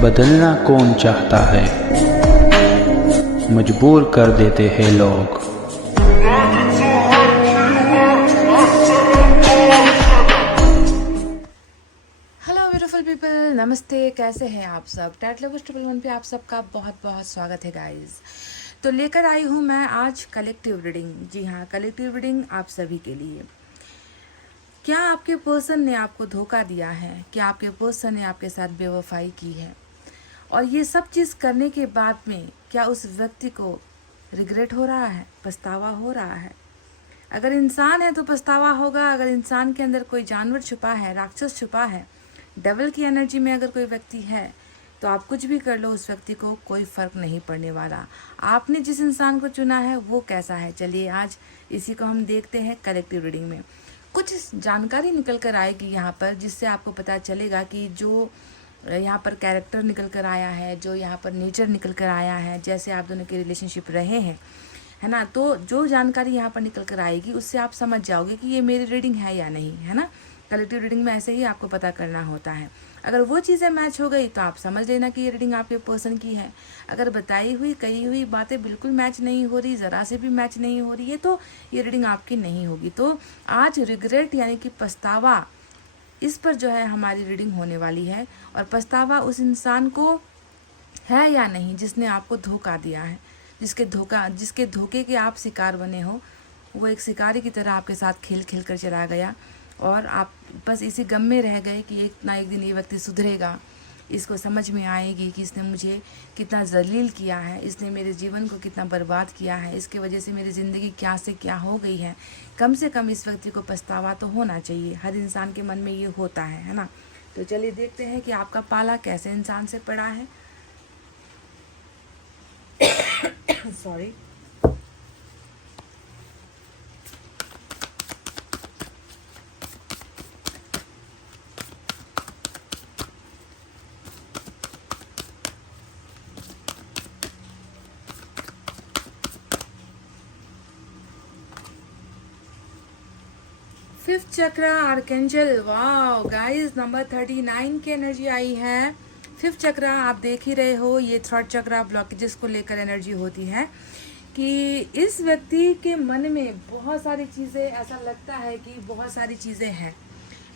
बदलना कौन चाहता है, मजबूर कर देते हैं लोग। हेलो ब्यूटीफुल पीपल, नमस्ते। कैसे हैं आप सब? टैट लवर्स 111 पे आप सबका बहुत बहुत स्वागत है गाइस। तो लेकर आई हूँ मैं आज कलेक्टिव रीडिंग। जी हाँ, कलेक्टिव रीडिंग आप सभी के लिए। क्या आपके पर्सन ने आपको धोखा दिया है? क्या आपके पर्सन ने आपके साथ बेवफाई की है? और ये सब चीज़ करने के बाद में क्या उस व्यक्ति को रिग्रेट हो रहा है, पछतावा हो रहा है? अगर इंसान है तो पछतावा होगा। अगर इंसान के अंदर कोई जानवर छुपा है, राक्षस छुपा है, डेविल की एनर्जी में अगर कोई व्यक्ति है, तो आप कुछ भी कर लो, उस व्यक्ति को कोई फ़र्क नहीं पड़ने वाला। आपने जिस इंसान को चुना है वो कैसा है, चलिए आज इसी को हम देखते हैं कलेक्टिव रीडिंग में। कुछ जानकारी निकल कर आएगी यहाँ पर, जिससे आपको पता चलेगा कि जो यहाँ पर कैरेक्टर निकल कर आया है, जो यहाँ पर नेचर निकल कर आया है, जैसे आप दोनों के रिलेशनशिप रहे हैं, है ना। तो जो जानकारी यहाँ पर निकल कर आएगी उससे आप समझ जाओगे कि ये मेरी रीडिंग है या नहीं, है ना। कलेक्टिव रीडिंग में ऐसे ही आपको पता करना होता है। अगर वो चीज़ें मैच हो गई तो आप समझ लेना कि ये रीडिंग आपके पर्सन की है। अगर बताई हुई कही हुई बातें बिल्कुल मैच नहीं हो रही, ज़रा से भी मैच नहीं हो रही है, तो ये रीडिंग आपकी नहीं होगी। तो आज रिग्रेट यानी कि पछतावा, इस पर जो है हमारी रीडिंग होने वाली है। और पछतावा उस इंसान को है या नहीं जिसने आपको धोखा दिया है, जिसके धोखे के आप शिकार बने हो। वो एक शिकारी की तरह आपके साथ खेल खेल कर चला गया और आप बस इसी गम में रह गए कि एक ना एक दिन ये व्यक्ति सुधरेगा, इसको समझ में आएगी कि इसने मुझे कितना जलील किया है, इसने मेरे जीवन को कितना बर्बाद किया है, इसके वजह से मेरी ज़िंदगी क्या से क्या हो गई है। कम से कम इस व्यक्ति को पछतावा तो होना चाहिए। हर इंसान के मन में ये होता है ना। तो चलिए देखते हैं कि आपका पाला कैसे इंसान से पड़ा है। सॉरी। फिफ्थ चक्र आर्केंजल, वाओ गाइस, नंबर 39 की एनर्जी आई है। फिफ्थ चक्र आप देख ही रहे हो, ये थर्ड चक्र ब्लॉकेजेस को लेकर एनर्जी होती है कि इस व्यक्ति के मन में बहुत सारी चीज़ें, ऐसा लगता है कि बहुत सारी चीज़ें हैं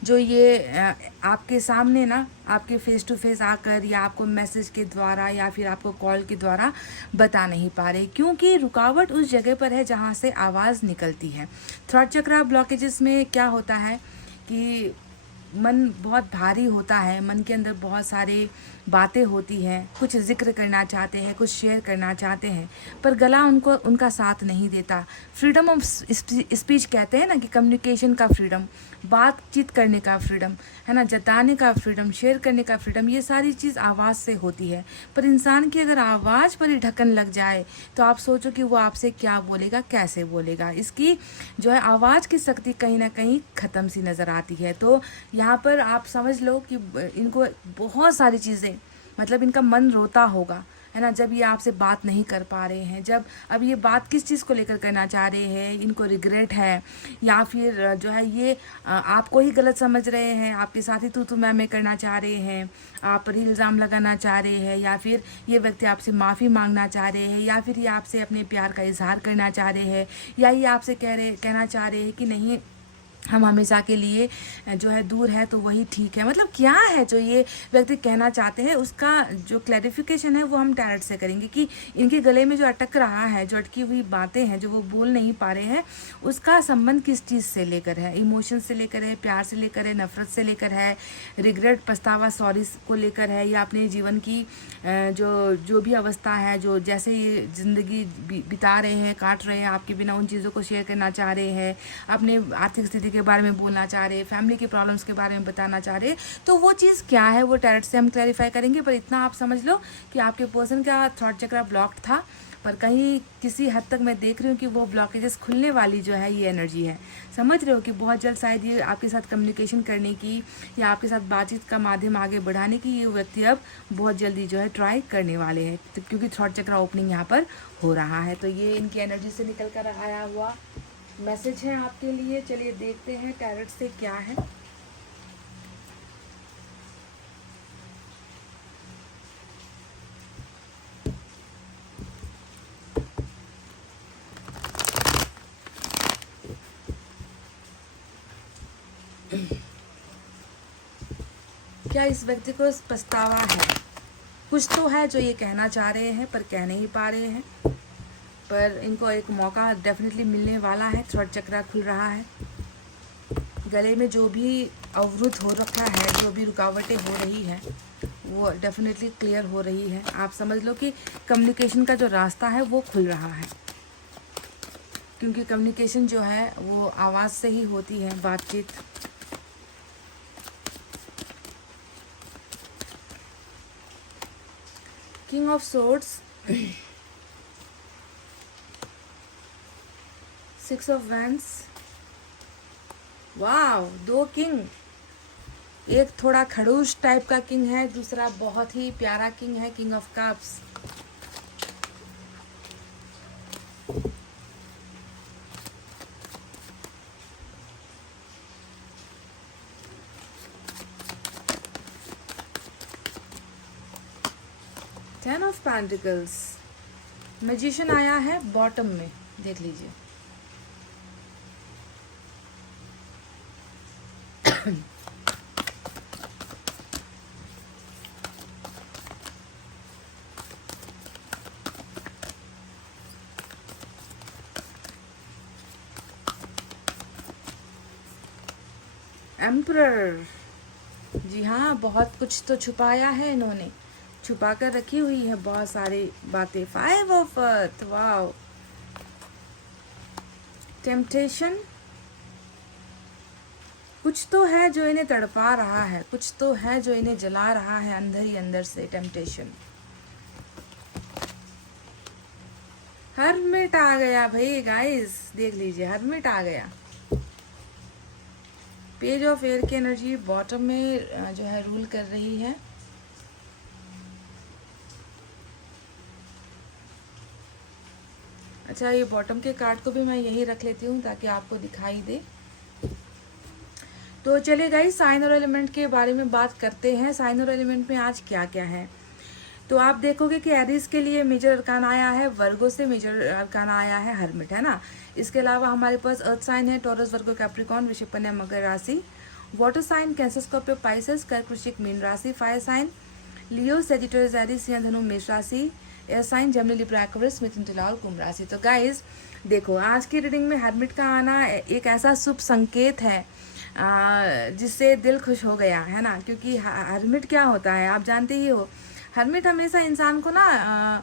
जो ये आपके सामने ना, आपके फेस टू फेस आकर या आपको मैसेज के द्वारा या फिर आपको कॉल के द्वारा बता नहीं पा रहे, क्योंकि रुकावट उस जगह पर है जहाँ से आवाज़ निकलती है। थर्ड चक्र ब्लॉकेजेस में क्या होता है कि मन बहुत भारी होता है, मन के अंदर बहुत सारे बातें होती हैं, कुछ जिक्र करना चाहते हैं, कुछ शेयर करना चाहते हैं, पर गला उनका साथ नहीं देता। फ्रीडम ऑफ स्पीच कहते हैं ना, कि कम्युनिकेशन का फ्रीडम, बातचीत करने का फ्रीडम, है ना, जताने का फ्रीडम, शेयर करने का फ्रीडम, ये सारी चीज़ आवाज़ से होती है। पर इंसान की अगर आवाज़ पर ही ढक्कन लग जाए तो आप सोचो कि वो आपसे क्या बोलेगा, कैसे बोलेगा। इसकी जो है आवाज़ की शक्ति कहीं ना कहीं ख़त्म सी नज़र आती है। तो यहाँ पर आप समझ लो कि इनको बहुत सारी चीज़ें, मतलब इनका मन रोता होगा, है ना, जब ये आपसे बात नहीं कर पा रहे हैं। जब अब ये बात किस चीज़ को लेकर करना चाह रहे हैं, इनको रिग्रेट है या फिर जो है ये आपको ही गलत समझ रहे हैं, आपके साथ ही तू मैं करना चाह रहे हैं, आप पर ही इल्ज़ाम लगाना चाह रहे हैं, या फिर ये व्यक्ति आपसे माफ़ी मांगना चाह रहे हैं, या फिर ये आपसे अपने प्यार का इजहार करना चाह रहे हैं, या ये आपसे कहना चाह रहे हैं कि नहीं, हम हमेशा के लिए जो है दूर है तो वही ठीक है। मतलब क्या है जो ये व्यक्ति कहना चाहते हैं, उसका जो क्लैरिफिकेशन है वो हम डायरेक्ट से करेंगे कि इनके गले में जो अटक रहा है, जो अटकी हुई बातें हैं, जो वो बोल नहीं पा रहे हैं, उसका संबंध किस चीज़ से लेकर है। इमोशन से लेकर है, प्यार से लेकर है, नफरत से लेकर है, रिग्रेट, पछतावा, सॉरी को लेकर है, या अपने जीवन की जो भी अवस्था है, जो जैसे ये ज़िंदगी बिता रहे हैं, काट रहे हैं आपके बिना, उन चीज़ों को शेयर करना चाह रहे हैं, अपने आर्थिक स्थिति के बारे में बोलना चाह रहे, फैमिली की प्रॉब्लम्स के बारे में बताना चाह रहे। तो वो चीज़ क्या है वो डायरेक्ट से हम क्लैरिफाई करेंगे। पर इतना आप समझ लो कि आपके पर्सन का थॉट चक्र ब्लॉक्ड था, पर कहीं किसी हद तक मैं देख रही हूँ कि वो ब्लॉकेजेस खुलने वाली जो है ये एनर्जी है। समझ रहे हो कि बहुत जल्द शायद ये आपके साथ कम्युनिकेशन करने की या आपके साथ बातचीत का माध्यम आगे बढ़ाने की ये व्यक्ति अब बहुत जल्दी जो है ट्राई करने वाले हैं, तो क्योंकि थॉट चक्र ओपनिंग यहाँ पर हो रहा है। तो ये इनकी एनर्जी से निकल कर आया हुआ मैसेज है आपके लिए। चलिए देखते हैं टैरेट से क्या है। क्या इस व्यक्ति को पछतावा है? कुछ तो है जो ये कहना चाह रहे हैं पर कह नहीं पा रहे हैं, पर इनको एक मौका डेफिनेटली मिलने वाला है। थ्रोट चक्रा खुल रहा है। गले में जो भी अवरुद्ध हो रखा है, जो भी रुकावटें हो रही है, वो डेफिनेटली क्लियर हो रही है। आप समझ लो कि कम्युनिकेशन का जो रास्ता है वो खुल रहा है, क्योंकि कम्युनिकेशन जो है वो आवाज़ से ही होती है, बातचीत। King of swords, 6 of wands, wow, 2 king. एक थोड़ा खड़ूस टाइप का किंग है, दूसरा बहुत ही प्यारा किंग है, king of cups. Ten of pentacles, magician आया है बॉटम में, देख लीजिए। एम्परर, जी हाँ, बहुत कुछ तो छुपाया है इन्होंने, छुपा कर रखी हुई है बहुत सारी बातें। 5 ऑफ अर्थ, वाव। टेम्पटेशन, कुछ तो है जो इन्हें तड़पा रहा है, कुछ तो है जो इन्हें जला रहा है अंदर ही अंदर से। टेम्पटेशन। हर्मिट आ गया भाई गाइस, देख लीजिए, हर्मिट आ गया। पेज ऑफ एयर की एनर्जी बॉटम में जो है रूल कर रही है। अच्छा, ये बॉटम के कार्ड को भी मैं यहीं रख लेती हूँ ताकि आपको दिखाई दे। तो चलिए गाइस, साइन और एलिमेंट के बारे में बात करते हैं। साइन और एलिमेंट में आज क्या क्या है, तो आप देखोगे कि एरीज के लिए मेजर अरकान आया है, वर्गो से मेजर अरकान आया है हर्मिट, है ना। इसके अलावा हमारे पास अर्थ साइन है, Taurus, Virgo, Capricorn, Vrishchik, Kanya, Makar राशि। Water sign Cancer, Scorpio, Pisces, Kark, Vrishchik, Meen राशि। Fire sign Leo, Sagittarius, Aries, Singh, Dhanu, Mesh राशि। Air sign Gemini, Libra, Aquarius, Mithun, Tula और कुंभ राशि। तो गाइज देखो, आज की रीडिंग में हर्मिट का आना एक ऐसा शुभ संकेत है जिससे दिल खुश हो गया, है ना। क्योंकि हर्मिट क्या होता है आप जानते ही हो। हर्मिट हमेशा इंसान को ना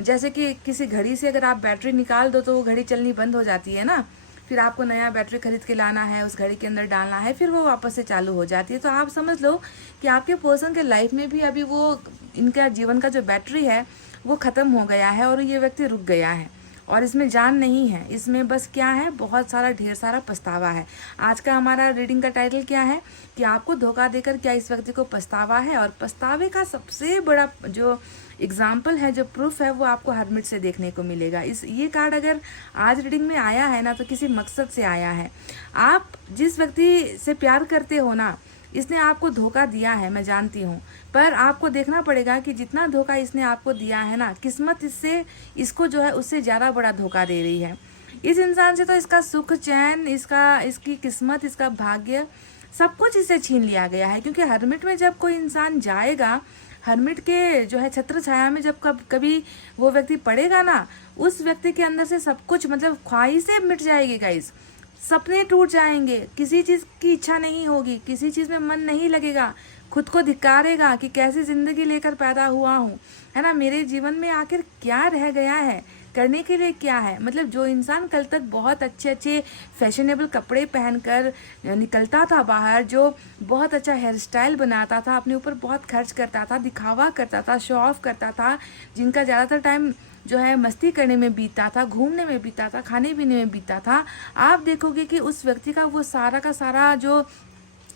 जैसे कि किसी घड़ी से अगर आप बैटरी निकाल दो तो वो घड़ी चलनी बंद हो जाती है ना, फिर आपको नया बैटरी खरीद के लाना है, उस घड़ी के अंदर डालना है, फिर वो वापस से चालू हो जाती है। तो आप समझ लो कि आपके पर्सन के लाइफ में भी अभी वो इनका जीवन का जो बैटरी है वो ख़त्म हो गया है और ये व्यक्ति रुक गया है और इसमें जान नहीं है, इसमें बस क्या है, बहुत सारा ढेर सारा पछतावा है। आज का हमारा रीडिंग का टाइटल क्या है कि आपको धोखा देकर क्या इस व्यक्ति को पछतावा है, और पछतावे का सबसे बड़ा जो एग्जाम्पल है, जो प्रूफ है, वो आपको हर्मिट से देखने को मिलेगा। ये कार्ड अगर आज रीडिंग में आया है ना तो किसी मकसद से आया है। आप जिस व्यक्ति से प्यार करते हो ना, इसने आपको धोखा दिया है, मैं जानती हूँ, पर आपको देखना पड़ेगा कि जितना धोखा इसने आपको दिया है ना, किस्मत इसको जो है उससे ज़्यादा बड़ा धोखा दे रही है। इस इंसान से तो इसका सुख, चैन, इसकी किस्मत, इसका भाग्य, सब कुछ इससे छीन लिया गया है। क्योंकि हर्मिट में जब कोई इंसान जाएगा, हर्मिट के जो है छत्र छाया में जब कभी वो व्यक्ति पड़ेगा ना, उस व्यक्ति के अंदर से सब कुछ, मतलब ख्वाहिशें मिट जाएगी गाइस, सपने टूट जाएंगे, किसी चीज़ की इच्छा नहीं होगी, किसी चीज़ में मन नहीं लगेगा, खुद को धिक्कारेगा कि कैसी ज़िंदगी लेकर पैदा हुआ हूँ, है ना। मेरे जीवन में आखिर क्या रह गया है, करने के लिए क्या है। मतलब जो इंसान कल तक बहुत अच्छे अच्छे फैशनेबल कपड़े पहनकर निकलता था बाहर, जो बहुत अच्छा हेयर स्टाइल बनाता था, अपने ऊपर बहुत खर्च करता था, दिखावा करता था, शो ऑफ करता था, जिनका ज़्यादातर टाइम जो है मस्ती करने में बीतता था, घूमने में बीतता था, खाने पीने में बीतता था, आप देखोगे कि उस व्यक्ति का वो सारा का सारा जो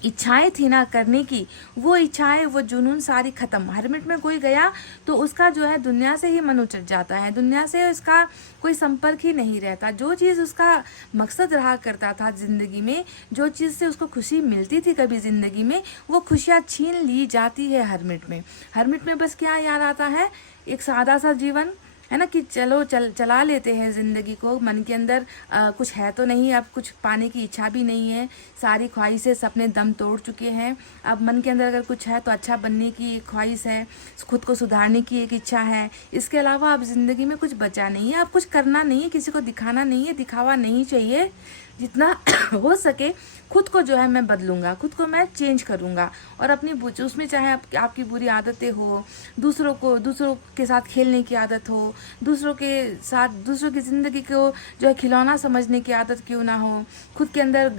इच्छाएं थी ना करने की, वो इच्छाएं, वो जुनून सारी ख़त्म। हर्मिट में कोई गया तो उसका जो है दुनिया से ही मन उचट जाता है, दुनिया से उसका कोई संपर्क ही नहीं रहता। जो चीज़ उसका मकसद रहा करता था ज़िंदगी में, जो चीज़ से उसको खुशी मिलती थी कभी ज़िंदगी में, वो खुशियाँ छीन ली जाती है हर्मिट में। हर्मिट में बस क्या याद आता है, एक सादा सा जीवन, है ना, कि चलो चला लेते हैं ज़िंदगी को, मन के अंदर कुछ है तो नहीं, अब कुछ पाने की इच्छा भी नहीं है, सारी ख्वाहिशें अपने दम तोड़ चुके हैं। अब मन के अंदर अगर कुछ है तो अच्छा बनने की एक ख्वाहिश है, खुद को सुधारने की एक इच्छा है, इसके अलावा अब ज़िंदगी में कुछ बचा नहीं है, अब कुछ करना नहीं है, किसी को दिखाना नहीं है, दिखावा नहीं चाहिए। जितना हो सके खुद को जो है मैं बदलूंगा, खुद को मैं चेंज करूंगा, और अपनी उसमें चाहे आपकी बुरी आदतें हो, दूसरों के साथ खेलने की आदत हो, दूसरों की ज़िंदगी को जो है खिलौना समझने की आदत क्यों ना हो, खुद के अंदर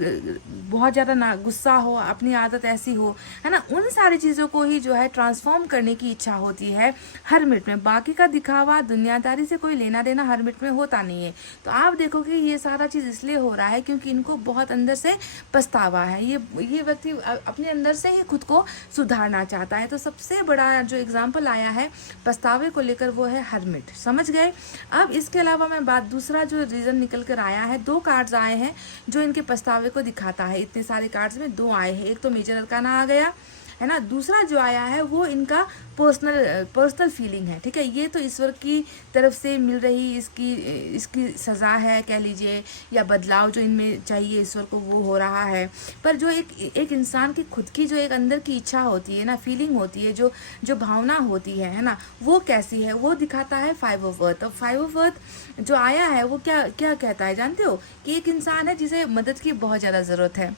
बहुत ज़्यादा ना गुस्सा हो, अपनी आदत ऐसी हो, है ना, उन सारी चीज़ों को ही जो है ट्रांसफॉर्म करने की इच्छा होती है हरमिट में। बाकी का दिखावा दुनियादारी से कोई लेना देना हरमिट में होता नहीं है। तो आप देखो कि ये सारा चीज़ इसलिए हो रहा है क्योंकि इनको बहुत अंदर से पछतावा है, ये व्यक्ति अपने अंदर से ही खुद को सुधारना चाहता है। तो सबसे बड़ा जो एग्जाम्पल आया है पछतावे को लेकर वो है हरमिट, समझ गए। अब इसके अलावा मैं दूसरा जो रीज़न निकल कर आया है, 2 कार्ड्स आए हैं जो इनके पछतावे को दिखाता है। इतने सारे कार्ड्स में 2 आए हैं, एक तो मेजर अरकाना आ गया है ना, दूसरा जो आया है वो इनका पर्सनल फीलिंग है, ठीक है। ये तो ईश्वर की तरफ से मिल रही इसकी सज़ा है कह लीजिए, या बदलाव जो इनमें चाहिए ईश्वर को वो हो रहा है। पर जो एक इंसान की खुद की जो एक अंदर की इच्छा होती है ना, फीलिंग होती है, जो भावना होती है ना, वो कैसी है वो दिखाता है 5 ऑफ अर्थ। और 5 ऑफ अर्थ जो आया है वो क्या क्या कहता है जानते हो, कि एक इंसान है जिसे मदद की बहुत ज़्यादा ज़रूरत है,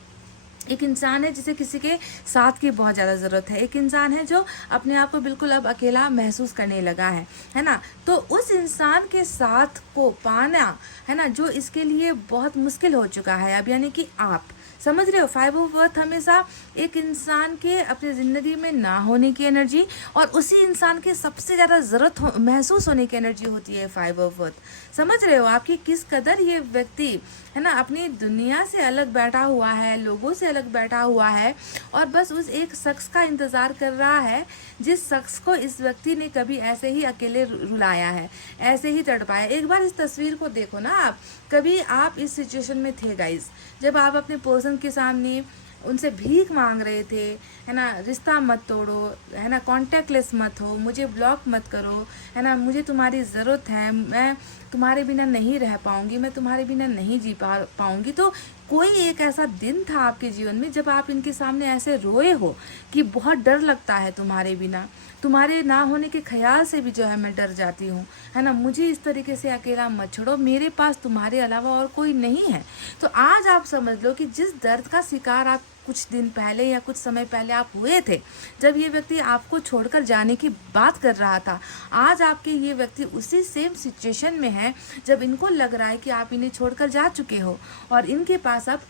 एक इंसान है जिसे किसी के साथ की बहुत ज़्यादा ज़रूरत है, एक इंसान है जो अपने आप को बिल्कुल अब अकेला महसूस करने लगा है ना। तो उस इंसान के साथ को पाना है ना, जो इसके लिए बहुत मुश्किल हो चुका है अब, यानी कि आप समझ रहे हो। 5 ऑफ अर्थ हमेशा एक इंसान के अपनी ज़िंदगी में ना होने की एनर्जी और उसी इंसान के सबसे ज़्यादा ज़रूरत महसूस होने की एनर्जी होती है 5 ऑफ अर्थ। समझ रहे हो आपकी किस कदर ये व्यक्ति है ना अपनी दुनिया से अलग बैठा हुआ है, लोगों से अलग बैठा हुआ है, और बस उस एक शख्स का इंतज़ार कर रहा है जिस शख्स को इस व्यक्ति ने कभी ऐसे ही अकेले रुलाया है, ऐसे ही तड़पाया। एक बार इस तस्वीर को देखो ना आप, कभी आप इस सिचुएशन में थे गाइस, जब आप अपने पर्सन के सामने उनसे भीख मांग रहे थे, है ना, रिश्ता मत तोड़ो, है ना, कॉन्टेक्टलेस मत हो, मुझे ब्लॉक मत करो, है ना, मुझे तुम्हारी ज़रूरत है, मैं तुम्हारे बिना नहीं रह पाऊँगी, मैं तुम्हारे बिना नहीं जी पाऊँगी। तो कोई एक ऐसा दिन था आपके जीवन में जब आप इनके सामने ऐसे रोए हो कि बहुत डर लगता है तुम्हारे बिना, तुम्हारे ना होने के ख्याल से भी जो है मैं डर जाती हूँ, है ना, मुझे इस तरीके से अकेला मत छोड़ो, मेरे पास तुम्हारे अलावा और कोई नहीं है। तो आज आप समझ लो कि जिस दर्द का शिकार आप कुछ दिन पहले या कुछ समय पहले आप हुए थे, जब ये व्यक्ति आपको छोड़कर जाने की बात कर रहा था, आज आपके ये व्यक्ति उसी सेम सिचुएशन में है जब इनको लग रहा है कि आप इन्हें छोड़कर जा चुके हो और इनके पास अब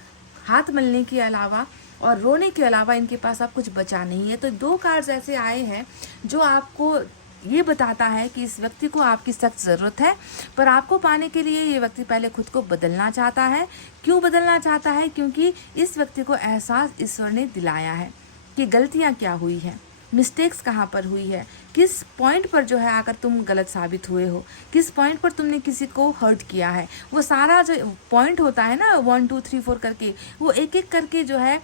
हाथ मलने के अलावा और रोने के अलावा इनके पास अब कुछ बचा नहीं है। तो 2 कार्ड्स ऐसे आए हैं जो आपको ये बताता है कि इस व्यक्ति को आपकी सख्त ज़रूरत है, पर आपको पाने के लिए ये व्यक्ति पहले खुद को बदलना चाहता है। क्यों बदलना चाहता है? क्योंकि इस व्यक्ति को एहसास ईश्वर ने दिलाया है कि गलतियाँ क्या हुई हैं, मिस्टेक्स कहाँ पर हुई है, किस पॉइंट पर जो है आकर तुम गलत साबित हुए हो, किस पॉइंट पर तुमने किसी को हर्ट किया है। वो सारा जो पॉइंट होता है ना 1 2 3 4 करके, वो एक एक करके जो है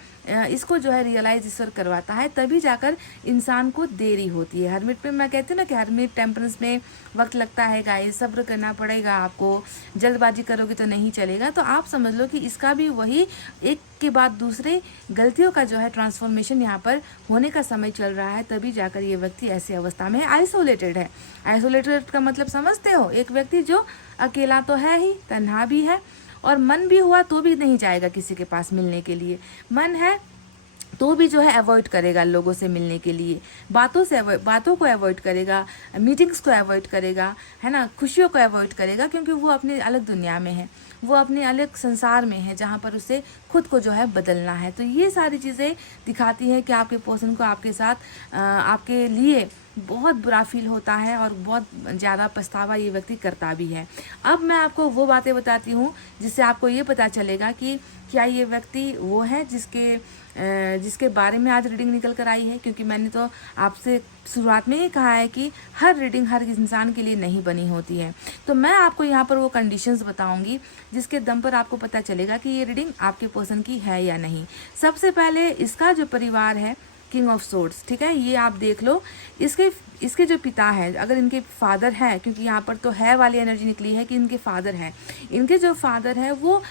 इसको जो है रियलाइज ईश्वर करवाता है, तभी जाकर इंसान को देरी होती है। हरमिट पे मैं कहती हूँ ना कि हरमिट टेम्परेंस में वक्त लगता है गाइस, सब्र करना पड़ेगा आपको, जल्दबाजी करोगे तो नहीं चलेगा। तो आप समझ लो कि इसका भी वही एक के बाद दूसरे गलतियों का जो है ट्रांसफॉर्मेशन यहाँ पर होने का समय चल रहा है, तभी जाकर ये व्यक्ति ऐसी अवस्था में आइसोलेटेड है। आइसोलेटेड का मतलब समझते हो, एक व्यक्ति जो अकेला तो है ही, तन्हा भी है, और मन भी हुआ तो भी नहीं जाएगा किसी के पास मिलने के लिए, मन है तो भी जो है अवॉइड करेगा लोगों से मिलने के लिए, बातों को अवॉइड करेगा, मीटिंग्स को अवॉइड करेगा, है ना, खुशियों को अवॉइड करेगा, क्योंकि वो अपनी अलग दुनिया में है, वो अपने अलग संसार में है जहाँ पर उसे खुद को जो है बदलना है। तो ये सारी चीज़ें दिखाती है कि आपके पर्सन को आपके साथ आपके लिए बहुत बुरा फील होता है और बहुत ज़्यादा पछतावा ये व्यक्ति करता भी है। अब मैं आपको वो बातें बताती हूँ जिससे आपको ये पता चलेगा कि क्या ये व्यक्ति वो है जिसके बारे में आज रीडिंग निकल कर आई है। क्योंकि मैंने तो आपसे शुरुआत में ही कहा है कि हर रीडिंग हर इंसान के लिए नहीं बनी होती है। तो मैं आपको यहाँ पर वो कंडीशंस बताऊँगी जिसके दम पर आपको पता चलेगा कि ये रीडिंग आपके पर्सन की है या नहीं। सबसे पहले इसका जो परिवार है किंग ऑफ सोर्ड्स, ठीक है। ये आप देख लो, इसके जो पिता है, अगर इनके फादर है, क्योंकि यहाँ पर तो है वाली एनर्जी निकली है कि इनके फादर हैं, इनके जो फादर है वो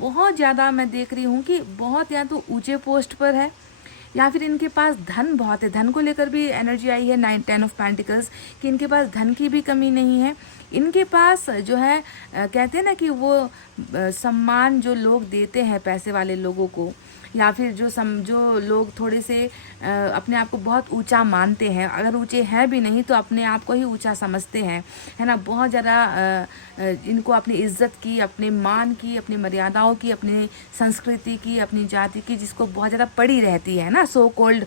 बहुत ज़्यादा, मैं देख रही हूँ कि बहुत या तो ऊंचे पोस्ट पर है, या फिर इनके पास धन बहुत है। धन को लेकर भी एनर्जी आई है 10 ऑफ पेंटिकल्स, कि इनके पास धन की भी कमी नहीं है। इनके पास जो है कहते हैं ना कि वो सम्मान जो लोग देते हैं पैसे वाले लोगों को, या फिर जो लोग थोड़े से अपने आप को बहुत ऊंचा मानते हैं, अगर ऊंचे हैं भी नहीं तो अपने आप को ही ऊंचा समझते हैं, है ना। बहुत ज़्यादा इनको अपनी इज्जत की, अपने मान की, अपनी मर्यादाओं की, अपनी संस्कृति की, अपनी जाति की, जिसको बहुत ज़्यादा पड़ी रहती है ना, सो कॉल्ड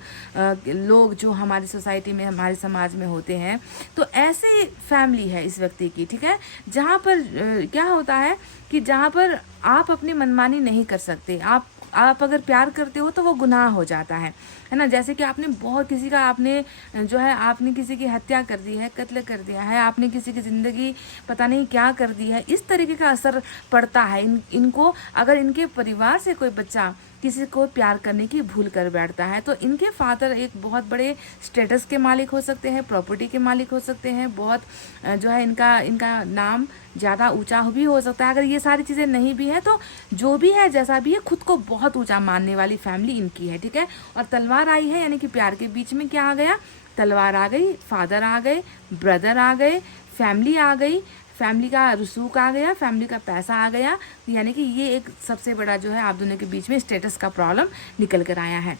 लोग जो हमारी सोसाइटी में, हमारे समाज में होते हैं। तो ऐसे फैमिली है इस व्यक्ति की, ठीक है। जहाँ पर क्या होता है कि जहाँ पर आप अपनी मनमानी नहीं कर सकते, आप अगर प्यार करते हो तो वो गुनाह हो जाता है ना। जैसे कि आपने बहुत किसी का, आपने जो है आपने किसी की हत्या कर दी है, कत्ल कर दिया है, आपने किसी की ज़िंदगी पता नहीं क्या कर दी है, इस तरीके का असर पड़ता है इनको। अगर इनके परिवार से कोई बच्चा किसी को प्यार करने की भूल कर बैठता है, तो इनके फादर एक बहुत बड़े स्टेटस के मालिक हो सकते हैं, प्रॉपर्टी के मालिक हो सकते हैं, बहुत जो है इनका नाम ज़्यादा ऊंचा भी हो सकता है। अगर ये सारी चीज़ें नहीं भी है तो जो भी है, जैसा भी है, खुद को बहुत ऊंचा मानने वाली फैमिली इनकी है, ठीक है। और तलवार आई है, यानी कि प्यार के बीच में क्या आ गया, तलवार आ गई, फादर आ गए, ब्रदर आ गए, फैमिली आ गई, फैमिली का रसूख आ गया, फैमिली का पैसा आ गया, यानी कि ये एक सबसे बड़ा जो है आप दोनों के बीच में स्टेटस का प्रॉब्लम निकल कर आया है।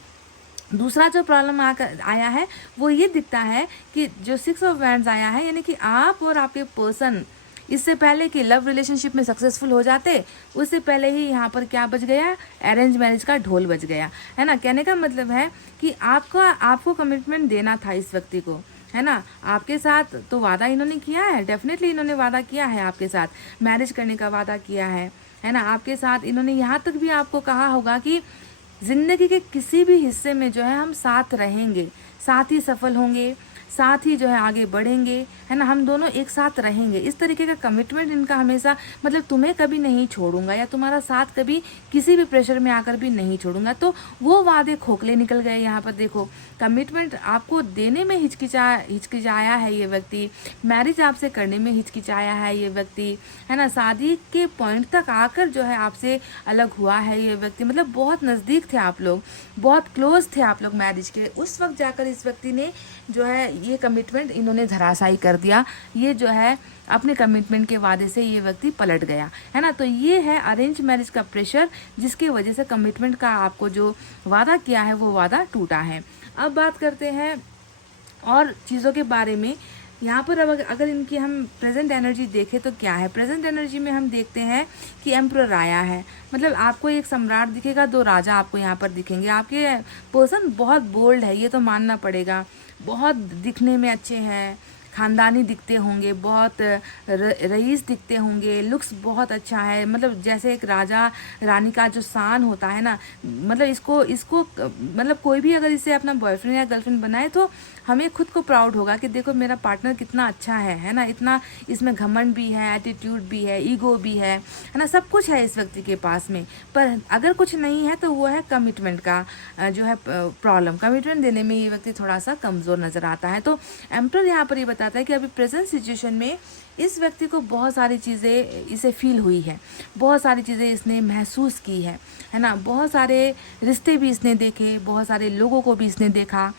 दूसरा जो प्रॉब्लम आया है वो ये दिखता है कि जो 6 ऑफ वैंड्स आया है, यानी कि आप और आपके पर्सन इससे पहले कि लव रिलेशनशिप में सक्सेसफुल हो जाते, उससे पहले ही यहाँ पर क्या बज गया, अरेंज मैरिज का ढोल बज गया, है ना। कहने का मतलब है कि आपको कमिटमेंट देना था इस व्यक्ति को, है ना। आपके साथ तो वादा इन्होंने किया है, डेफिनेटली इन्होंने वादा किया है आपके साथ, मैरिज करने का वादा किया है ना। आपके साथ इन्होंने यहाँ तक भी आपको कहा होगा कि ज़िंदगी के किसी भी हिस्से में जो है हम साथ रहेंगे, साथ ही सफल होंगे, साथ ही जो है आगे बढ़ेंगे, है ना, हम दोनों एक साथ रहेंगे। इस तरीके का कमिटमेंट इनका हमेशा, मतलब तुम्हें कभी नहीं छोड़ूंगा या तुम्हारा साथ कभी किसी भी प्रेशर में आकर भी नहीं छोड़ूंगा। तो वो वादे खोखले निकल गए। यहाँ पर देखो, कमिटमेंट आपको देने में हिचकिचाया है ये व्यक्ति, मैरिज आपसे करने में हिचकिचाया है ये व्यक्ति, है ना। शादी के पॉइंट तक आकर जो है आपसे अलग हुआ है ये व्यक्ति, मतलब बहुत नज़दीक थे आप लोग, बहुत क्लोज थे आप लोग मैरिज के। उस वक्त जाकर इस व्यक्ति ने जो है ये कमिटमेंट इन्होंने धराशायी कर दिया। ये जो है अपने कमिटमेंट के वादे से ये व्यक्ति पलट गया, है ना। तो ये है अरेंज मैरिज का प्रेशर, जिसकी वजह से कमिटमेंट का आपको जो वादा किया है वो वादा टूटा है। अब बात करते हैं और चीज़ों के बारे में। यहाँ पर अब अगर इनकी हम प्रेजेंट एनर्जी देखें तो क्या है, प्रेजेंट एनर्जी में हम देखते हैं कि एम्परर आया है, मतलब आपको एक सम्राट दिखेगा, 2 राजा आपको यहाँ पर दिखेंगे। आपके पर्सन बहुत बोल्ड है, ये तो मानना पड़ेगा, बहुत दिखने में अच्छे हैं, खानदानी दिखते होंगे, बहुत रईस दिखते होंगे, लुक्स बहुत अच्छा है, मतलब जैसे एक राजा रानी का जो शान होता है ना, मतलब इसको मतलब कोई भी अगर इसे अपना बॉयफ्रेंड या गर्लफ्रेंड बनाए तो हमें खुद को प्राउड होगा कि देखो मेरा पार्टनर कितना अच्छा है ना। इतना इसमें घमंड भी है, एटीट्यूड भी है, ईगो भी है ना, सब कुछ है इस व्यक्ति के पास में। पर अगर कुछ नहीं है तो वो है कमिटमेंट का जो है प्रॉब्लम। कमिटमेंट देने में ये व्यक्ति थोड़ा सा कमज़ोर नज़र आता है। तो एम्परर यहाँ पर ये बताता है कि अभी प्रेजेंट सिचुएशन में इस व्यक्ति को बहुत सारी चीज़ें इसे फील हुई है, बहुत सारी चीज़ें इसने महसूस की है ना। बहुत सारे रिश्ते भी इसने देखे, बहुत सारे लोगों को भी इसने देखा।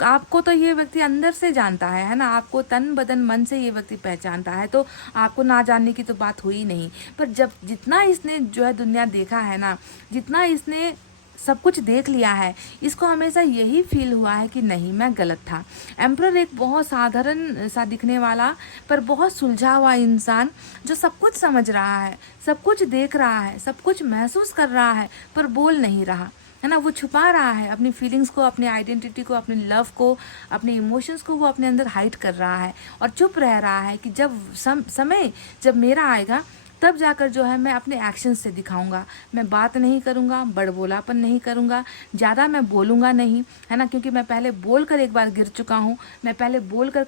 आपको तो ये व्यक्ति अंदर से जानता है ना, आपको तन बदन मन से ये व्यक्ति पहचानता है, तो आपको ना जानने की तो बात हुई नहीं। पर जब जितना इसने जो है दुनिया देखा है ना, जितना इसने सब कुछ देख लिया है, इसको हमेशा यही फील हुआ है कि नहीं, मैं गलत था। एम्परर एक बहुत साधारण सा दिखने वाला पर बहुत सुलझा हुआ इंसान, जो सब कुछ समझ रहा है, सब कुछ देख रहा है, सब कुछ महसूस कर रहा है, पर बोल नहीं रहा, है ना। वो छुपा रहा है अपनी फीलिंग्स को, अपनी आइडेंटिटी को, अपने लव को, अपने इमोशंस को, वो अपने अंदर हाइड कर रहा है और चुप रह रहा है कि जब समय जब मेरा आएगा तब जाकर जो है मैं अपने एक्शन से दिखाऊंगा। मैं बात नहीं करूंगा, बड़बोलापन नहीं करूंगा, ज़्यादा मैं बोलूंगा नहीं, है ना, क्योंकि मैं पहले बोलकर एक बार गिर चुका हूँ। मैं पहले बोलकर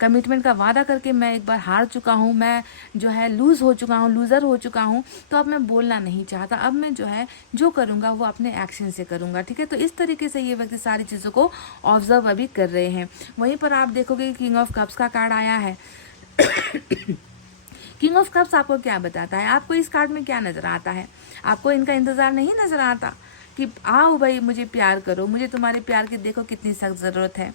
कमिटमेंट का वादा करके मैं एक बार हार चुका हूँ। मैं जो है लूज़र हो चुका हूँ। तो अब मैं बोलना नहीं चाहता। अब मैं जो है जो करूँगा वो अपने एक्शन से करूँगा, ठीक है। तो इस तरीके से ये व्यक्ति सारी चीज़ों को ऑब्जर्व अभी कर रहे हैं। वहीं पर आप देखोगे किंग ऑफ कप्स का कार्ड आया है। किंग ऑफ कप्स आपको क्या बताता है? आपको इस कार्ड में क्या नज़र आता है? आपको इनका इंतज़ार नहीं नज़र आता कि आओ भाई मुझे प्यार करो, मुझे तुम्हारे प्यार की देखो कितनी सख्त ज़रूरत है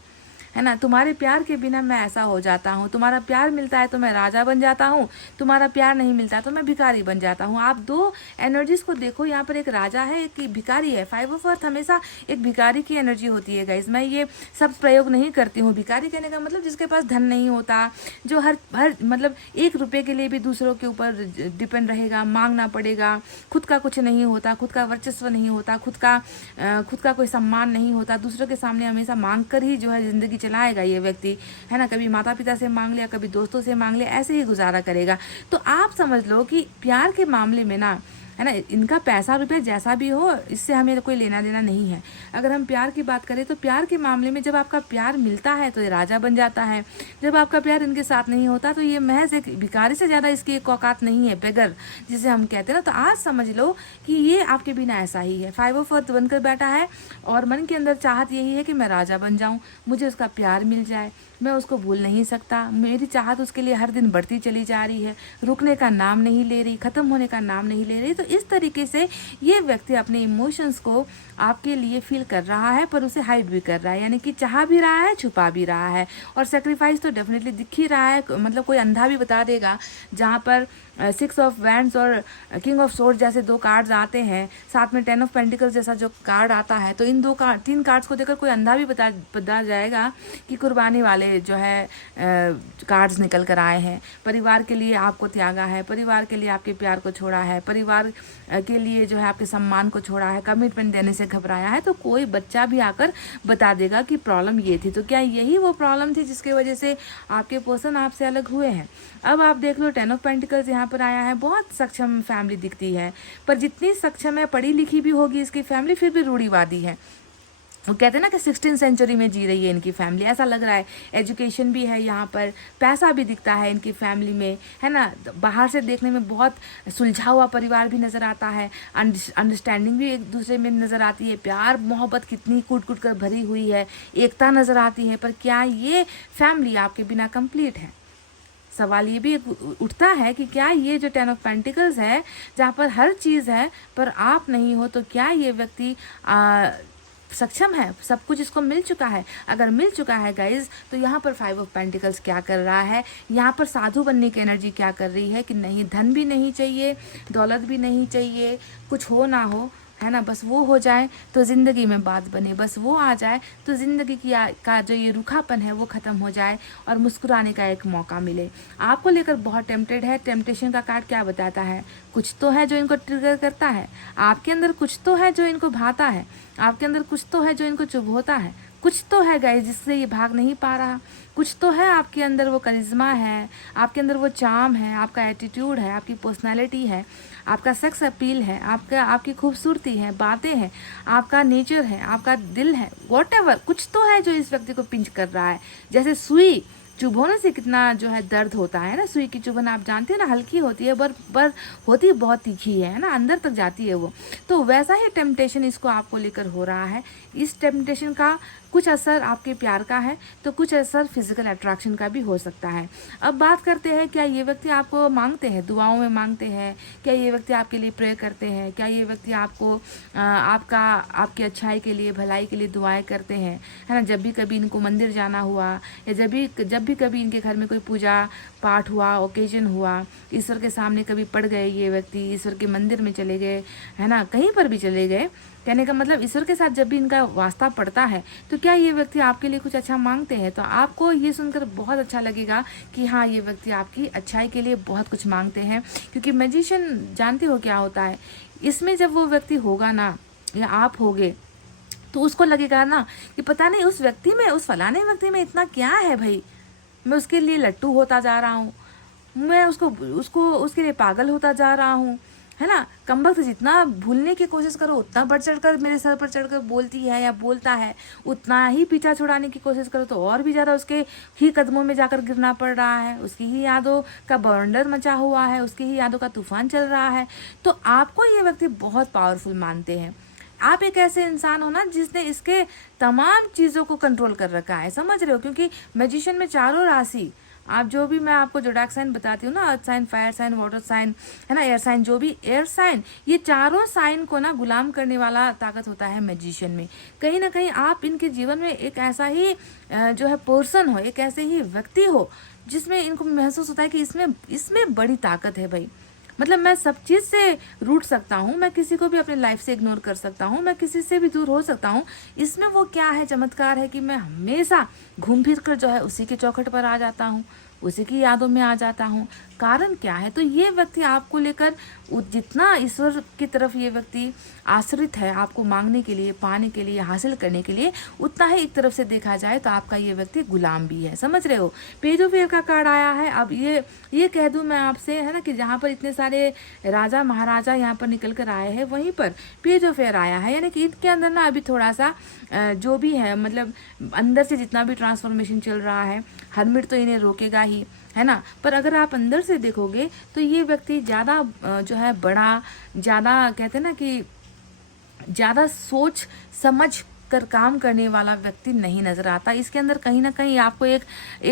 ना, तुम्हारे प्यार के बिना मैं ऐसा हो जाता हूँ, तुम्हारा प्यार मिलता है तो मैं राजा बन जाता हूँ, तुम्हारा प्यार नहीं मिलता है तो मैं भिखारी बन जाता हूँ। आप दो एनर्जीज को देखो, यहाँ पर एक राजा है, एक भिखारी है। 5 ऑफ अर्थ हमेशा एक भिखारी की एनर्जी होती है गाइस। मैं ये सब प्रयोग नहीं करती हूँ। भिखारी कहने का मतलब जिसके पास धन नहीं होता, जो हर मतलब 1 रुपये के लिए भी दूसरों के ऊपर डिपेंड रहेगा, मांगना पड़ेगा, खुद का कुछ नहीं होता, खुद का वर्चस्व नहीं होता, खुद का कोई सम्मान नहीं होता, दूसरों के सामने हमेशा मांग कर ही जो है ज़िंदगी चलाएगा ये व्यक्ति, है ना। कभी माता पिता से मांग लिया, कभी दोस्तों से मांग लिया, ऐसे ही गुजारा करेगा। तो आप समझ लो कि प्यार के मामले में ना, है ना, इनका पैसा रुपये जैसा भी हो, इससे हमें कोई लेना देना नहीं है। अगर हम प्यार की बात करें तो प्यार के मामले में जब आपका प्यार मिलता है तो ये राजा बन जाता है। जब आपका प्यार इनके साथ नहीं होता तो ये महज एक भिखारी से ज़्यादा इसकी एक औकात नहीं है, बेगर जिसे हम कहते हैं ना। तो आज समझ लो कि ये आपके बिना ऐसा ही है। 5 ऑफ अर्थ बनकर बैठा है और मन के अंदर चाहत यही है कि मैं राजा बन जाऊँ, मुझे उसका प्यार मिल जाए, मैं उसको भूल नहीं सकता। मेरी चाहत उसके लिए हर दिन बढ़ती चली जा रही है, रुकने का नाम नहीं ले रही, ख़त्म होने का नाम नहीं ले रही। तो इस तरीके से ये व्यक्ति अपने इमोशंस को आपके लिए फील कर रहा है, पर उसे हाइड भी कर रहा है, यानी कि चाह भी रहा है, छुपा भी रहा है। और सेक्रीफाइस तो डेफिनेटली दिख ही रहा है। मतलब कोई अंधा भी बता देगा, जहाँ पर 6 ऑफ वैंड्स और किंग ऑफ सोर्ड जैसे 2 कार्ड्स आते हैं, साथ में 10 ऑफ पेंटिकल्स जैसा जो कार्ड आता है, तो इन 3 कार्ड्स को देखकर कोई अंधा भी बता जाएगा कि कुर्बानी वाले जो है कार्ड्स निकल कर आए हैं। परिवार के लिए आपको त्यागा है, परिवार के लिए आपके प्यार को छोड़ा है, परिवार के लिए जो है आपके सम्मान को छोड़ा है, कमिटमेंट देने से घबराया है। तो कोई बच्चा भी आकर बता देगा कि प्रॉब्लम ये थी। तो क्या यही वो प्रॉब्लम थी जिसकी वजह से आपके पर्सन आपसे अलग हुए हैं? अब आप देख लो 10 ऑफ पेंटिकल्स यहाँ पर आया है। बहुत सक्षम फैमिली दिखती है, पर जितनी सक्षम है, पढ़ी लिखी भी होगी इसकी फैमिली, फिर भी रूढ़िवादी है। वो कहते हैं ना कि 16वीं सेंचुरी में जी रही है इनकी फैमिली, ऐसा लग रहा है। एजुकेशन भी है यहाँ पर, पैसा भी दिखता है इनकी फैमिली में, है ना। बाहर से देखने में बहुत सुलझा हुआ परिवार भी नज़र आता है, अंडरस्टैंडिंग भी एक दूसरे में नज़र आती है, प्यार मोहब्बत कितनी कूट कूट कर भरी हुई है, एकता नज़र आती है। पर क्या ये फैमिली आपके बिना कंप्लीट है? सवाल ये भी उठता है कि क्या ये जो 10 ऑफ पेंटिकल्स है, जहाँ पर हर चीज़ है पर आप नहीं हो, तो क्या ये व्यक्ति सक्षम है? सब कुछ इसको मिल चुका है? अगर मिल चुका है गाइज, तो यहाँ पर 5 ऑफ पेंटिकल्स क्या कर रहा है? यहाँ पर साधु बनने की एनर्जी क्या कर रही है कि नहीं, धन भी नहीं चाहिए, दौलत भी नहीं चाहिए, कुछ हो ना हो, है ना, बस वो हो जाए तो ज़िंदगी में बात बने, बस वो आ जाए तो ज़िंदगी का जो ये रूखापन है वो ख़त्म हो जाए और मुस्कुराने का एक मौका मिले। आपको लेकर बहुत टेम्पटेड है। टेम्पटेशन का कार्ड क्या बताता है? कुछ तो है जो इनको ट्रिगर करता है, आपके अंदर कुछ तो है जो इनको भाता है, आपके अंदर कुछ तो है जो इनको चुभोता है, कुछ तो है गाइस जिससे ये भाग नहीं पा रहा। कुछ तो है आपके अंदर, वो करिश्मा है, आपके अंदर वो चार्म है, आपका एटीट्यूड है, आपकी पर्सनालिटी है, आपका सेक्स अपील है, आपकी खूबसूरती है, बातें हैं, आपका नेचर है, आपका दिल है, व्हाटएवर, कुछ तो है जो इस व्यक्ति को पिंच कर रहा है। जैसे सुई चुभोने से कितना जो है दर्द होता है ना, सुई की चुभन आप जानते हैं ना, हल्की होती है पर होती बहुत तीखी है ना, अंदर तक जाती है वो। तो वैसा ही टेम्पटेशन इसको आपको लेकर हो रहा है। इस टेम्पटेशन का कुछ असर आपके प्यार का है, तो कुछ असर फिजिकल अट्रैक्शन का भी हो सकता है। अब बात करते हैं, क्या ये व्यक्ति आपको मांगते हैं, दुआओं में मांगते हैं? क्या ये व्यक्ति आपके लिए प्रे करते हैं? क्या ये व्यक्ति आपको आपकी अच्छाई के लिए, भलाई के लिए दुआएं करते हैं, है ना? जब भी कभी इनको मंदिर जाना हुआ, या जब भी कभी इनके घर में कोई पूजा पाठ हुआ, ओकेजन हुआ, ईश्वर के सामने कभी पड़ गए ये व्यक्ति, ईश्वर के मंदिर में चले गए, है ना, कहीं पर भी चले गए, कहने का मतलब ईश्वर के साथ जब भी इनका वास्ता पड़ता है, तो क्या ये व्यक्ति आपके लिए कुछ अच्छा मांगते हैं? तो आपको ये सुनकर बहुत अच्छा लगेगा कि हाँ, ये व्यक्ति आपकी अच्छाई के लिए बहुत कुछ मांगते हैं। क्योंकि मैजिशियन जानते हो क्या होता है, इसमें जब वो व्यक्ति होगा ना, या आप होगे, तो उसको लगेगा ना कि पता नहीं उस व्यक्ति में, उस फलाने व्यक्ति में इतना क्या है भाई, मैं उसके लिए लट्टू होता जा रहा हूँ, मैं उसको उसको उसके लिए पागल होता जा रहा हूँ, है ना। कम वक्त जितना भूलने की कोशिश करो उतना बढ़ चढ़ कर मेरे सर पर चढ़कर बोलती है या बोलता है, उतना ही पीछा छुड़ाने की कोशिश करो तो और भी ज़्यादा उसके ही कदमों में जाकर गिरना पड़ रहा है। उसकी ही यादों का बवंडर मचा हुआ है, उसकी ही यादों का तूफान चल रहा है। तो आपको ये व्यक्ति बहुत पावरफुल मानते हैं। आप एक ऐसे इंसान हो ना जिसने इसके तमाम चीज़ों को कंट्रोल कर रखा है, समझ रहे हो। क्योंकि मैजिशियन में चारों राशि, आप जो भी मैं आपको जोडाक साइन बताती हूँ ना, earth sign, fire sign, water sign, है ना, एयर साइन, जो भी एयर साइन, ये चारों साइन को ना गुलाम करने वाला ताकत होता है मैजिशियन में। कहीं ना कहीं आप इनके जीवन में एक ऐसा ही जो है पर्सन हो, एक ऐसे ही व्यक्ति हो जिसमें इनको महसूस होता है कि इसमें इसमें बड़ी ताकत है भाई। मतलब मैं सब चीज़ से रूठ सकता हूँ, मैं किसी को भी अपने लाइफ से इग्नोर कर सकता हूँ, मैं किसी से भी दूर हो सकता हूँ। इसमें वो क्या है, चमत्कार है कि मैं हमेशा घूम फिर कर जो है उसी के चौखट पर आ जाता हूँ, उसी की यादों में आ जाता हूँ। कारण क्या है, तो ये व्यक्ति आपको लेकर जितना ईश्वर की तरफ ये व्यक्ति आश्रित है आपको मांगने के लिए, पाने के लिए, हासिल करने के लिए, उतना ही एक तरफ से देखा जाए तो आपका ये व्यक्ति गुलाम भी है, समझ रहे हो। पेज ऑफ एयर का कार्ड आया है। अब ये कह दूं मैं आपसे, है ना, कि जहाँ पर इतने सारे राजा महाराजा यहाँ पर निकल कर आए हैं वहीं पर पेज ऑफ एयर आया है। यानी कि इनके अंदर ना अभी थोड़ा सा जो भी है, मतलब अंदर से जितना भी ट्रांसफॉर्मेशन चल रहा है, हरमिट तो इन्हें रोकेगा ही, है ना। पर अगर आप अंदर से देखोगे तो ये व्यक्ति ज़्यादा जो है बड़ा, ज़्यादा कहते हैं ना कि ज़्यादा सोच समझ कर काम करने वाला व्यक्ति नहीं नज़र आता। इसके अंदर कहीं ना कहीं आपको एक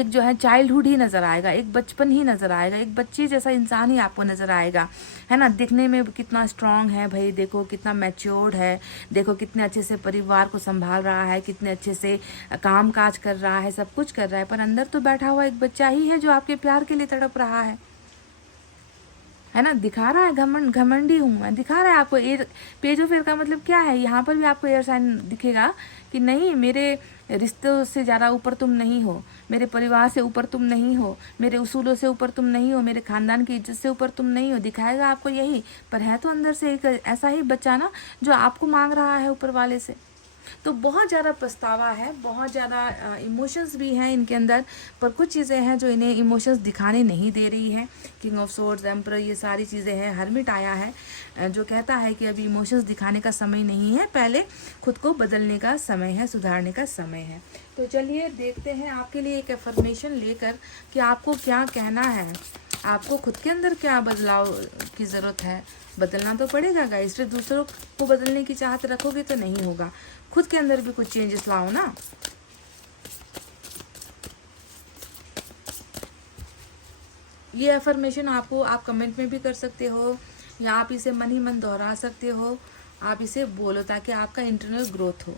जो है चाइल्डहुड ही नज़र आएगा, एक बचपन ही नज़र आएगा, एक बच्चे जैसा इंसान ही आपको नज़र आएगा, है ना। दिखने में कितना स्ट्रांग है भाई, देखो कितना मैच्योर्ड है, देखो कितने अच्छे से परिवार को संभाल रहा है, कितने अच्छे से काम काज कर रहा है, सब कुछ कर रहा है। पर अंदर तो बैठा हुआ एक बच्चा ही है जो आपके प्यार के लिए तड़प रहा है ना। दिखा रहा है घमंडी हूँ मैं, दिखा रहा है आपको। एयर पेज ऑफ एयर का मतलब क्या है, यहाँ पर भी आपको एयर साइन दिखेगा कि नहीं, मेरे रिश्तों से ज़्यादा ऊपर तुम नहीं हो, मेरे परिवार से ऊपर तुम नहीं हो, मेरे उसूलों से ऊपर तुम नहीं हो, मेरे खानदान की इज्जत से ऊपर तुम नहीं हो। दिखाएगा आपको यही, पर है तो अंदर से एक ऐसा ही बच्चा ना जो आपको मांग रहा है ऊपर वाले से। तो बहुत ज़्यादा पछतावा है, बहुत ज़्यादा इमोशंस भी हैं इनके अंदर, पर कुछ चीज़ें हैं जो इन्हें इमोशंस दिखाने नहीं दे रही है। किंग ऑफ सोर्ड्स, एम्परर, ये सारी चीज़ें हैं। हर्मिट आया है जो कहता है कि अभी इमोशंस दिखाने का समय नहीं है, पहले खुद को बदलने का समय है, सुधारने का समय है। तो चलिए देखते हैं आपके लिए एक एफर्मेशन लेकर कि आपको क्या कहना है, आपको खुद के अंदर क्या बदलाव की ज़रूरत है। बदलना तो पड़ेगा गाइस, सिर्फ दूसरों को बदलने की चाहत रखोगे तो नहीं होगा, खुद के अंदर भी कुछ चेंजेस लाओ ना। ये एफर्मेशन आपको आप कमेंट में भी कर सकते हो या आप इसे मन ही मन दोहरा सकते हो, आप इसे बोलो ताकि आपका इंटरनल ग्रोथ हो।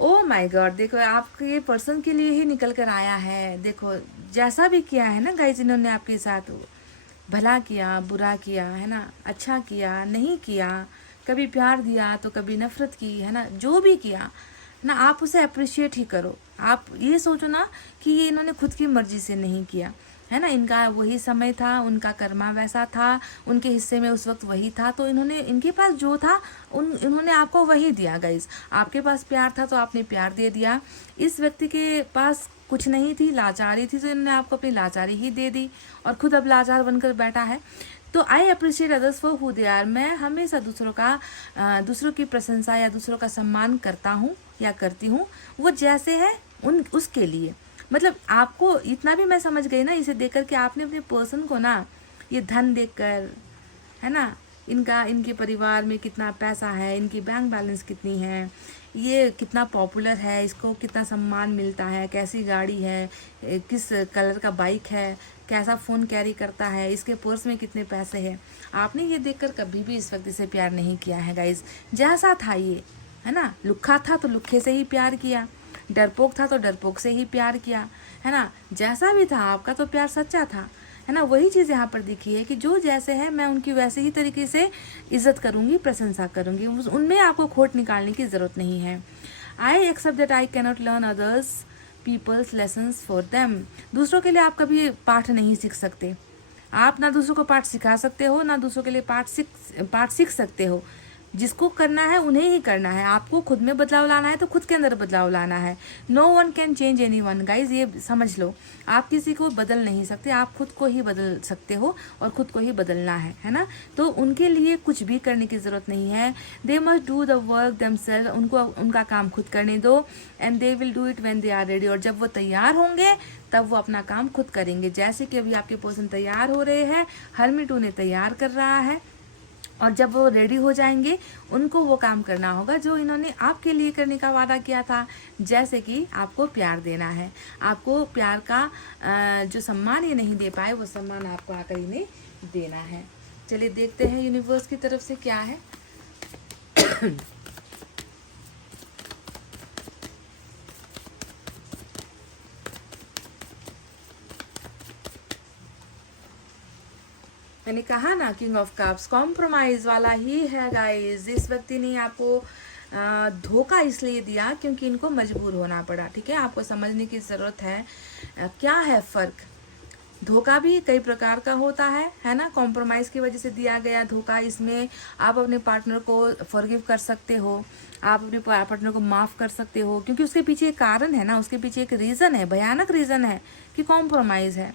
ओ माय गॉड, देखो आपके पर्सन के लिए ही निकल कर आया है। देखो जैसा भी किया है ना गाइस, इन्होंने आपके साथ भला किया, बुरा किया, है ना, अच्छा किया, नहीं किया, कभी प्यार दिया तो कभी नफरत की, है ना, जो भी किया ना आप उसे अप्रिशिएट ही करो। आप ये सोचो ना कि ये इन्होंने खुद की मर्जी से नहीं किया, है ना, इनका वही समय था, उनका कर्मा वैसा था, उनके हिस्से में उस वक्त वही था, तो इन्होंने, इनके पास जो था इन्होंने आपको वही दिया गाइस। आपके पास प्यार था तो आपने प्यार दे दिया। इस व्यक्ति के पास कुछ नहीं थी, लाचारी थी, तो इन्होंने आपको अपनी लाचारी ही दे दी और खुद अब लाचार बनकर बैठा है। तो I appreciate others for who they are. मैं हमेशा दूसरों की प्रशंसा या दूसरों का सम्मान करता हूँ या करती हूँ, वो जैसे है उसके लिए। मतलब आपको इतना भी मैं समझ गई ना इसे देखकर कि आपने अपने पर्सन को ना, ये धन देखकर, है ना, इनके परिवार में कितना पैसा है, इनकी बैंक बैलेंस कितनी है, ये कितना पॉपुलर है, इसको कितना सम्मान मिलता है, कैसी गाड़ी है, किस कलर का बाइक है, कैसा फ़ोन कैरी करता है, इसके पर्स में कितने पैसे हैं, आपने ये देखकर कभी भी इस व्यक्ति से प्यार नहीं किया है गाइस। जैसा था ये, है ना, लुक्खा था तो लुक्खे से ही प्यार किया, डरपोक था तो डरपोक से ही प्यार किया, है ना, जैसा भी था आपका तो प्यार सच्चा था, है ना। वही चीज़ यहाँ पर दिखी है कि जो जैसे है मैं उनकी वैसे ही तरीके से इज्जत करूँगी, प्रशंसा करूँगी, उनमें आपको खोट निकालने की ज़रूरत नहीं है। I accept that I cannot learn others peoples lessons for them. दूसरों के लिए आप कभी पाठ नहीं सीख सकते, आप ना दूसरों को पाठ सिखा सकते हो, ना दूसरों के लिए पाठ सीख सकते हो। जिसको करना है उन्हें ही करना है। आपको खुद में बदलाव लाना है तो खुद के अंदर बदलाव लाना है। No one can change anyone guys, ये समझ लो। आप किसी को बदल नहीं सकते, आप खुद को ही बदल सकते हो और खुद को ही बदलना है ना। तो उनके लिए कुछ भी करने की ज़रूरत नहीं है। They must do the work themself, उनको उनका काम खुद करने दो। And they will do it when they are ready, और जब वो तैयार होंगे तब वो अपना काम खुद करेंगे। जैसे कि अभी आपके पर्सन तैयार हो रहे हैं, हरमिट उन्हें तैयार कर रहा है, और जब वो रेडी हो जाएंगे उनको वो काम करना होगा जो इन्होंने आपके लिए करने का वादा किया था। जैसे कि आपको प्यार देना है, आपको प्यार का जो सम्मान ये नहीं दे पाए वो सम्मान आपको आकर इन्हें देना है। चलिए देखते हैं यूनिवर्स की तरफ से क्या है। मैंने कहा ना किंग ऑफ कप्स कॉम्प्रोमाइज वाला ही है गाइस। इस व्यक्ति ने आपको धोखा इसलिए दिया क्योंकि इनको मजबूर होना पड़ा। ठीक है, आपको समझने की ज़रूरत है क्या है फ़र्क। धोखा भी कई प्रकार का होता है ना। कॉम्प्रोमाइज़ की वजह से दिया गया धोखा, इसमें आप अपने पार्टनर को फॉरगिव कर सकते हो, आप अपने पार्टनर को माफ़ कर सकते हो, क्योंकि उसके पीछे एक कारण है ना, उसके पीछे एक रीज़न है, भयानक रीज़न है कि कॉम्प्रोमाइज़ है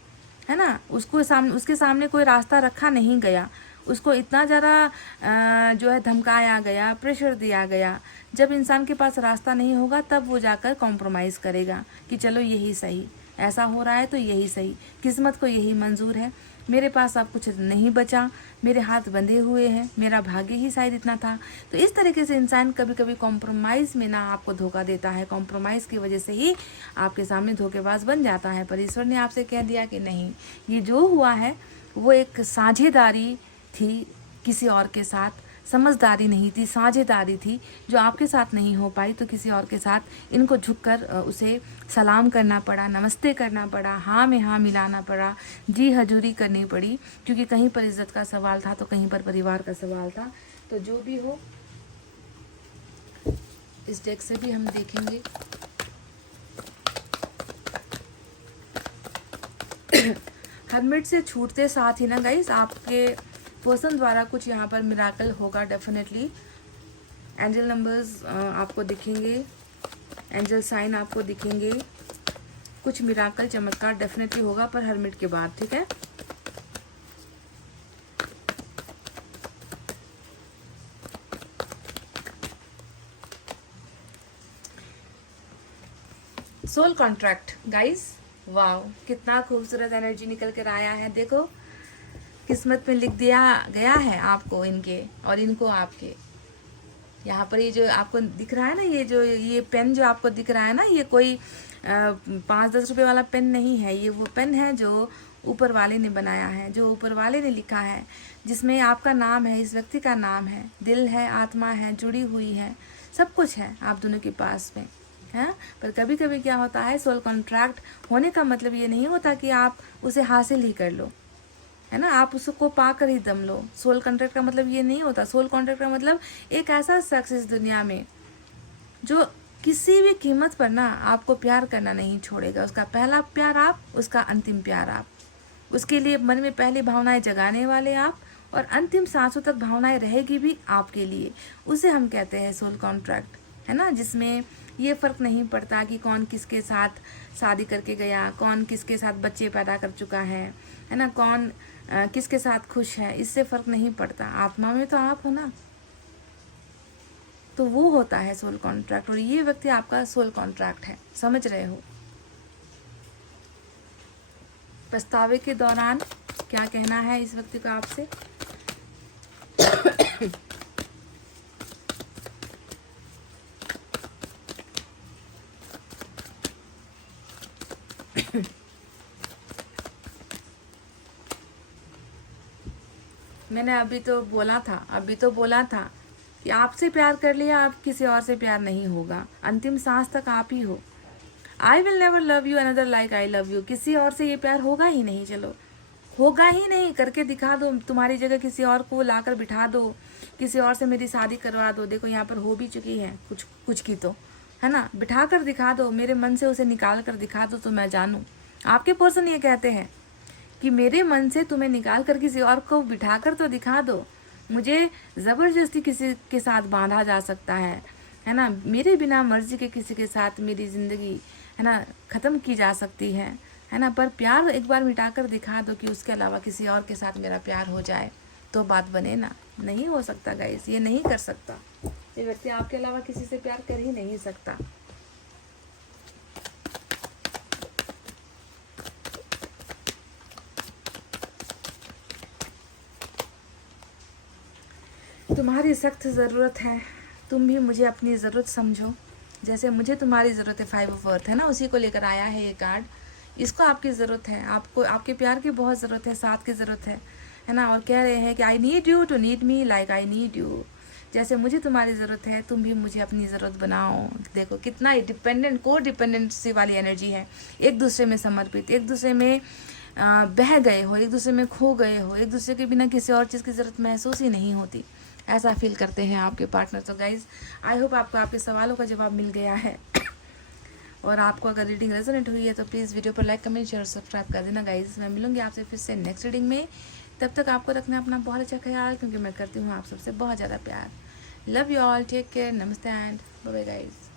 ना। उसके सामने कोई रास्ता रखा नहीं गया, उसको इतना ज़्यादा जो है धमकाया गया, प्रेशर दिया गया। जब इंसान के पास रास्ता नहीं होगा तब वो जाकर कॉम्प्रोमाइज़ करेगा कि चलो यही सही, ऐसा हो रहा है तो यही सही, किस्मत को यही मंजूर है, मेरे पास अब कुछ नहीं बचा, मेरे हाथ बंधे हुए हैं, मेरा भाग्य ही शायद इतना था। तो इस तरीके से इंसान कभी कभी कॉम्प्रोमाइज़ में ना आपको धोखा देता है, कॉम्प्रोमाइज़ की वजह से ही आपके सामने धोखेबाज बन जाता है। पर ईश्वर ने आपसे कह दिया कि नहीं, ये जो हुआ है वो एक साझेदारी थी किसी और के साथ, समझदारी नहीं थी, साझेदारी थी जो आपके साथ नहीं हो पाई तो किसी और के साथ इनको झुककर उसे सलाम करना पड़ा, नमस्ते करना पड़ा, हाँ में हाँ मिलाना पड़ा, जी हजूरी करनी पड़ी, क्योंकि कहीं पर इज्जत का सवाल था तो कहीं पर परिवार का सवाल था। तो जो भी हो, इस डेक से भी हम देखेंगे। हर्मिट से छूटते साथ ही ना गाइस, आपके पर्सन द्वारा कुछ यहाँ पर मिराकल होगा डेफिनेटली। एंजल नंबर्स आपको दिखेंगे, एंजल साइन आपको दिखेंगे, कुछ मिराकल चमत्कार डेफिनेटली होगा, पर हर्मिट के बाद। ठीक है, सोल कॉन्ट्रैक्ट गाइस, वाओ कितना खूबसूरत एनर्जी निकल कर आया है। देखो किस्मत में लिख दिया गया है आपको इनके और इनको आपके। यहाँ पर ये जो आपको दिख रहा है ना, ये पेन जो आपको दिख रहा है ना, ये कोई 5-10 रुपए वाला पेन नहीं है। ये वो पेन है जो ऊपर वाले ने बनाया है, जो ऊपर वाले ने लिखा है, जिसमें आपका नाम है, इस व्यक्ति का नाम है, दिल है, आत्मा है, जुड़ी हुई है, सब कुछ है आप दोनों के पास में है। पर कभी कभी क्या होता है, सोल कॉन्ट्रैक्ट होने का मतलब ये नहीं होता कि आप उसे हासिल ही कर लो, है ना, आप उसको पाकर ही दम लो। सोल कॉन्ट्रैक्ट का मतलब ये नहीं होता। सोल कॉन्ट्रैक्ट का मतलब एक ऐसा शख्स इस दुनिया में जो किसी भी कीमत पर ना आपको प्यार करना नहीं छोड़ेगा। उसका पहला प्यार आप, उसका अंतिम प्यार आप, उसके लिए मन में पहली भावनाएं जगाने वाले आप, और अंतिम सांसों तक भावनाएं रहेगी भी आपके लिए। उसे हम कहते हैं सोल कॉन्ट्रैक्ट, है ना, जिसमें ये फ़र्क नहीं पड़ता कि कौन किसके साथ शादी करके गया, कौन किसके साथ बच्चे पैदा कर चुका है ना, कौन किसके साथ खुश है, इससे फ़र्क नहीं पड़ता। आत्मा में तो आप हो ना, तो वो होता है सोल कॉन्ट्रैक्ट। और ये व्यक्ति आपका सोल कॉन्ट्रैक्ट है, समझ रहे हो। पछतावे के दौरान क्या कहना है इस व्यक्ति को आपसे। मैंने अभी तो बोला था कि आपसे प्यार कर लिया, आप किसी और से प्यार नहीं होगा, अंतिम सांस तक आप ही हो। I will never love you another like I love you, किसी और से ये प्यार होगा ही नहीं। चलो, होगा ही नहीं, करके दिखा दो, तुम्हारी जगह किसी और को लाकर बिठा दो, किसी और से मेरी शादी करवा दो। देखो यहाँ पर हो भी चुकी है कुछ की तो, है ना, बिठा कर दिखा दो, मेरे मन से उसे निकाल कर दिखा दो तो मैं जानूँ। आपके पर्सन ये कहते हैं कि मेरे मन से तुम्हें निकाल कर किसी और को बिठा कर तो दिखा दो, मुझे ज़बरदस्ती किसी के साथ बांधा जा सकता है ना, मेरे बिना मर्जी के किसी के साथ मेरी ज़िंदगी है ना ख़त्म की जा सकती है ना, पर प्यार एक बार मिटा कर दिखा दो कि उसके अलावा किसी और के साथ मेरा प्यार हो जाए तो बात बने ना। नहीं हो सकता गाइस, ये नहीं कर सकता, ये व्यक्ति आपके अलावा किसी से प्यार कर ही नहीं सकता। तुम्हारी सख्त ज़रूरत है, तुम भी मुझे अपनी ज़रूरत समझो, जैसे मुझे तुम्हारी ज़रूरत है। 5 ऑफ अर्थ है ना, उसी को लेकर आया है ये कार्ड। इसको आपकी ज़रूरत है, आपको आपके प्यार की बहुत ज़रूरत है, साथ की ज़रूरत है ना। और कह रहे हैं कि I need you to need me like I need you, जैसे मुझे तुम्हारी ज़रूरत है तुम भी मुझे अपनी ज़रूरत बनाओ। देखो कितना डिपेंडेंट, को डिपेंडेंसी वाली एनर्जी है, एक दूसरे में समर्पित, एक दूसरे में बह गए हो, एक दूसरे में खो गए हो, एक दूसरे के बिना किसी और चीज़ की ज़रूरत महसूस ही नहीं होती, ऐसा फील करते हैं आपके पार्टनर। तो गाइज आई होप आपको आपके सवालों का जवाब मिल गया है। और आपको अगर रीडिंग रेजोनेट हुई है तो प्लीज़ वीडियो पर लाइक, कमेंट, शेयर और सब्सक्राइब कर देना गाइज। मैं मिलूंगी आपसे फिर से नेक्स्ट रीडिंग में, तब तक आपको रखना अपना बहुत अच्छा ख्याल, क्योंकि मैं करती हूँ आप सबसे बहुत ज़्यादा प्यार। Love you all, take care, नमस्ते एंड बाय बाय गाइज।